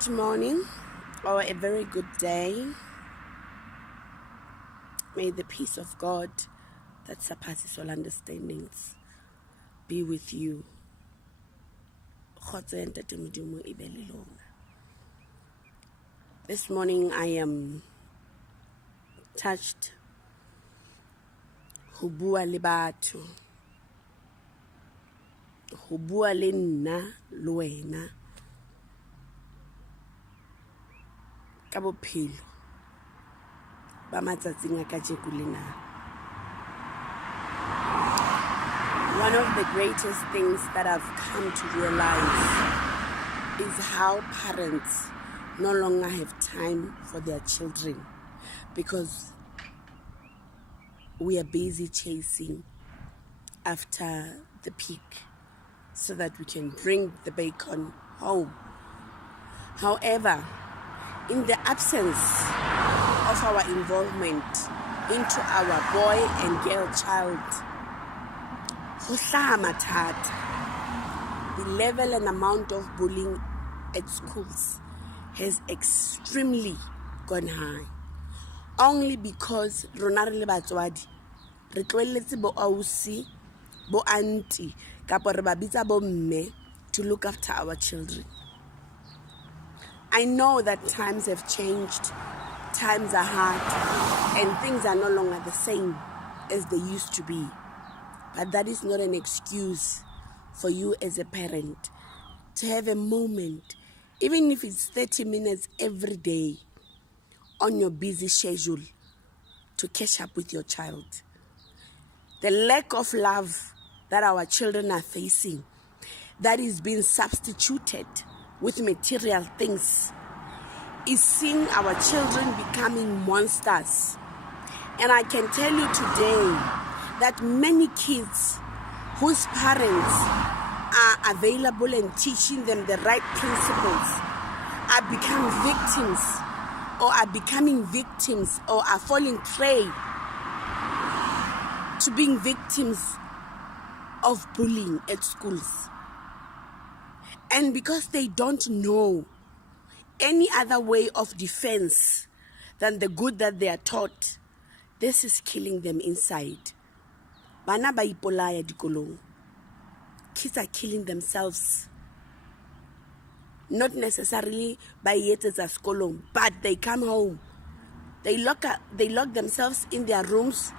Good morning or a very good day. May the peace of God that surpasses all understandings be with you. This morning I am touched ho bua le batho, ho bua le nna le wena ka bophelo ba matsatsing a kajeko lena. One of the greatest things that I've come to realize is how parents no longer have time for their children because we are busy chasing after the pig so that we can bring the bacon home. However, in the absence of our involvement into our boy and girl child, the level and amount of bullying at schools has extremely gone high. Only because rona re le batswadi re tloelletse bo ausi bo auntie kapo re ba bitsa bo mme to look after our children. I know that times have changed, times are hard, and things are no longer the same as they used to be. But that is not an excuse for you as a parent to have a moment, even if it's 30 minutes every day on your busy schedule, to catch up with your child. The lack of love that our children are facing, that is being substituted with material things, is seeing our children becoming monsters. And I can tell you today that many kids whose parents are available and teaching them the right principles are becoming victims or are falling prey to being victims of bullying at schools. And because they don't know any other way of defense than the good that they are taught, this is killing them inside. Bana ba ipolaya dikolong. Kids are killing themselves. Not necessarily by etsetsa sekolong, but they come home. They lock themselves in their rooms,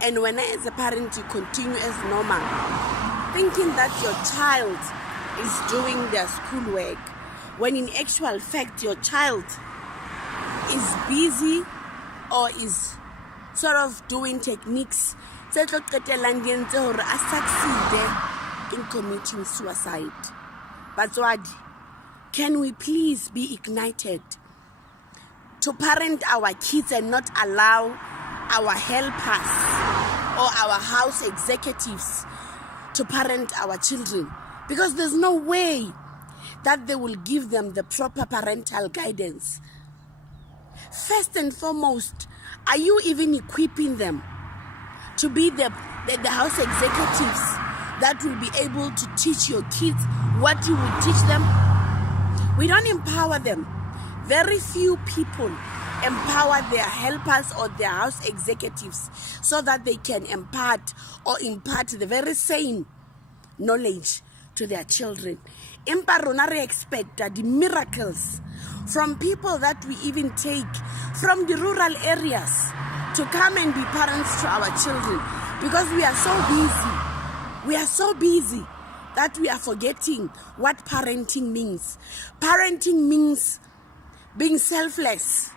and when as a parent you continue as normal, thinking that your child is doing their schoolwork, when in actual fact your child is busy or is sort of doing techniques tse tlo qetelang di entse hore a succeed in committing suicide. Batswadi, can we please be ignited to parent our kids and not allow our helpers or our house executives to parent our children? Because there's no way that they will give them the proper parental guidance. First and foremost, are you even equipping them to be the house executives that will be able to teach your kids what you will teach them? We don't empower them. Very few people empower their helpers or their house executives so that they can impart the very same knowledge to their children. Empa rona re expect the miracles from people that we even take from the rural areas to come and be parents to our children, because we are so busy. We are so busy that we are forgetting what parenting means. Parenting means being selfless,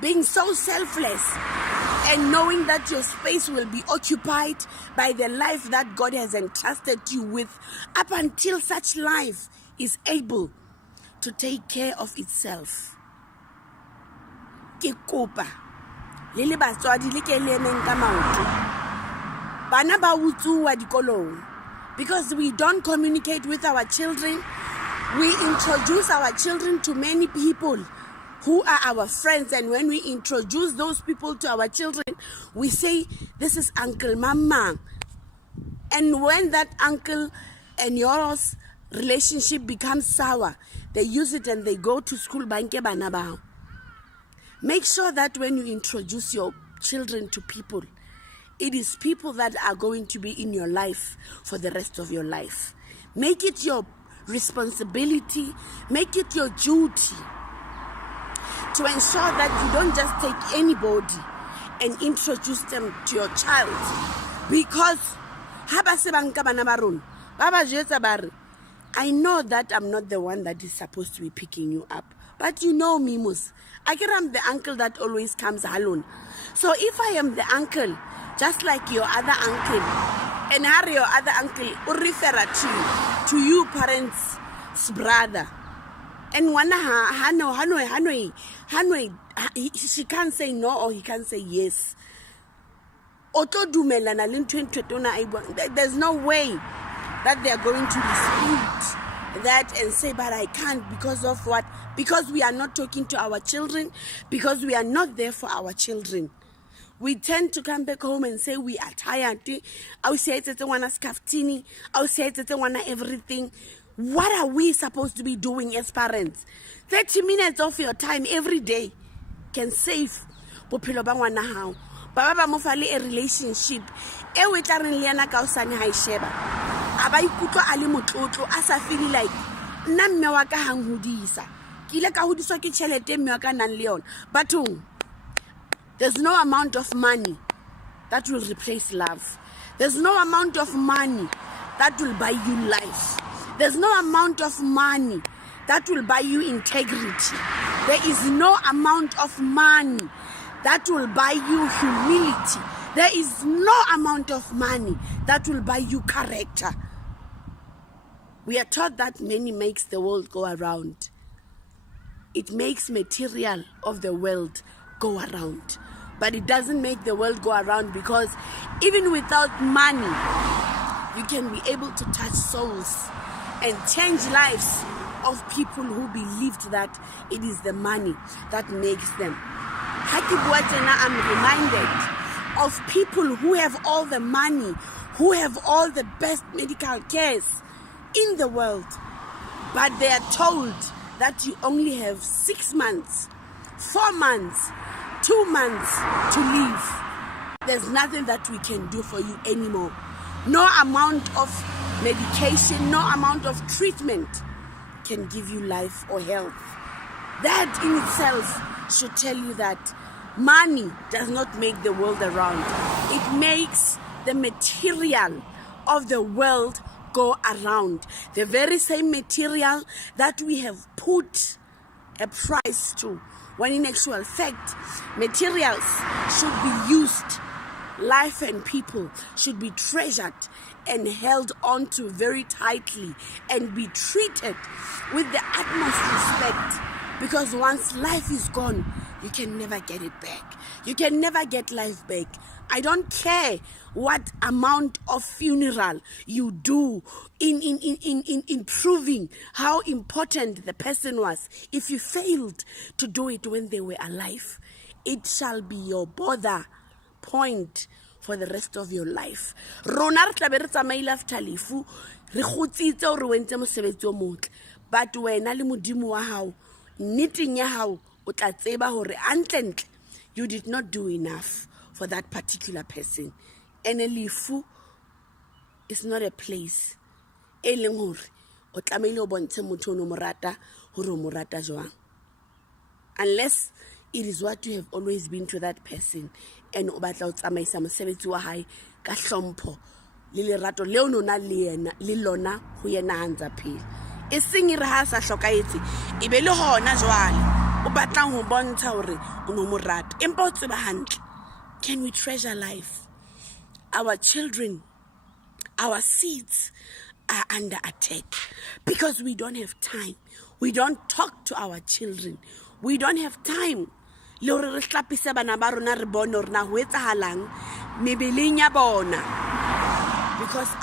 being so selfless, and knowing that your space will be occupied by the life that God has entrusted you with up until such life is able to take care of itself. Ke kopa le le batswadi le ke lemeng ka maoto. Bana ba utsuwa dikolong because we don't communicate with our children. We introduce our children to many people who are our friends, and when we introduce those people to our children, we say, this is Uncle Mama. And when that uncle and yours relationship becomes sour, they use it and they go to school. Make sure that when you introduce your children to people, it is people that are going to be in your life for the rest of your life. Make it your responsibility, make it your duty to ensure that you don't just take anybody and introduce them to your child. Because I know that I'm not the one that is supposed to be picking you up. But you know me, Mus. I am the uncle that always comes alone. So if I am the uncle, just like your other uncle, and Harry, your other uncle, will refer to you parents' brother. And Hanoi, she can't say no or he can't say yes. There's no way that they are going to dispute that and say, but I can't because of what? Because we are not talking to our children, because we are not there for our children. We tend to come back home and say we are tired. I say it's one scaftini. I say it's one everything. What are we supposed to be doing as parents? 30 minutes of your time every day can save bophelo ba ngwana hao. Baba ba mo fale a relationship e we tla reng le yana ka osane ha isheba aba ikutlwa a le motlotlo a sa feel like nna mme wa ka hang hodisa ke ile ka hodiswa ke tšhelete mme wa ka nang le yona. But there's no amount of money that will replace love. There's no amount of money that will buy you life. There's no amount of money that will buy you integrity. There is no amount of money that will buy you humility. There is no amount of money that will buy you character. We are taught that money makes the world go around. It makes material of the world go around. But it doesn't make the world go around, because even without money, you can be able to touch souls and change lives of people who believed that it is the money that makes them. I'm reminded of people who have all the money, who have all the best medical cares in the world, but they are told that you only have 6 months, 4 months, 2 months to live. There's nothing that we can do for you anymore. No amount of medication, no amount of treatment can give you life or health. That in itself should tell you that money does not make the world around. It makes the material of the world go around. The very same material that we have put a price to, when in actual fact, materials should be used. Life and people should be treasured and held on to very tightly and be treated with the utmost respect. Because once life is gone, you can never get it back. You can never get life back. I don't care what amount of funeral you do in proving how important the person was. If you failed to do it when they were alive, it shall be your bother point for the rest of your life. Rona re tlabe re tsamaile after lefu, re kgutsitse hore o entse mosebetsi o motle, but wena le modimo wa hao, nneteng ya hao o tla tseba hore antlentle you did not do enough for that particular person. And lefu is not a place e leng hore o tlameile o bontshe motho o no mo rata hore o mo rata jwang, unless it is what you have always been to that person, and o batla o tsamaisa mosebetsi wa hae ka hlompho le lerato leo nona le lona ho yena hantsa phela. E seng re ha sa hlokaetse e be le hona jwale o batlang ho bontsha hore o no mo rata, empa o tseba hantle. Can we treasure life? Our children, our seeds are under attack because we don't have time. We don't talk to our children. We don't have time. Because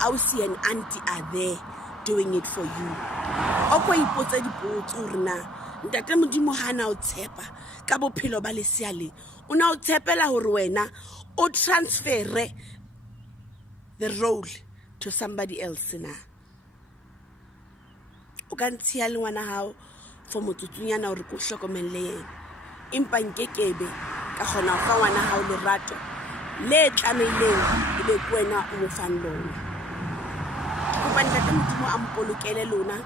Ausi and Auntie are there doing it for you. Okwa ipotsa dipotso hore na ntate modimo hana o tshepa ka bophelo ba lesea le, o na o tshepela hore wena o transfere the role to somebody else na. o ka ntshiya le ngwana hao for motsotsonyana hore ko hlokomelle yena, empa nkekebe ka kgona ho fa ngwana hao lerato le tlameileng ebe ke wena o mo fang lona. Ke kopa ntate Modimo a mpolokele lona,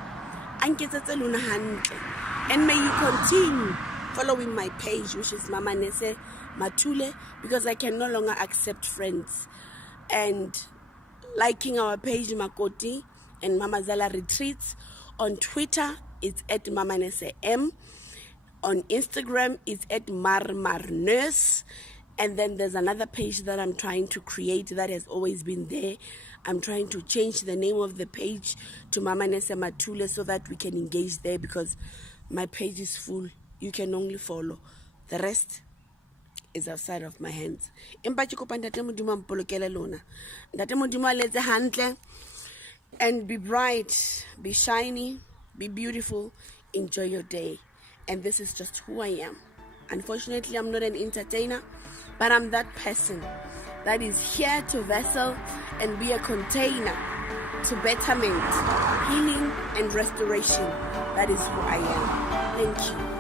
a nketsetse lona hantle, and may you continue following my page, which is Mamanese Mathule, because I can no longer accept friends, and liking our page Makoti and Mama Zala Retreats. On Twitter it's at Mamanese M, on Instagram it's at Nurse, and then there's another page that I'm trying to create that has always been there. I'm trying to change the name of the page to Mamanese Mathule so that we can engage there, because my page is full. You can only follow. The rest is outside of my hands. Empa ke kopa ntate Modimo a mpolokele lona. Ntate Modimo a letse hantle, and be bright, be shiny, be beautiful, enjoy your day. And this is just who I am. Unfortunately, I'm not an entertainer, but I'm that person that is here to vessel and be a container to betterment, healing, and restoration. That is who I am. Thank you.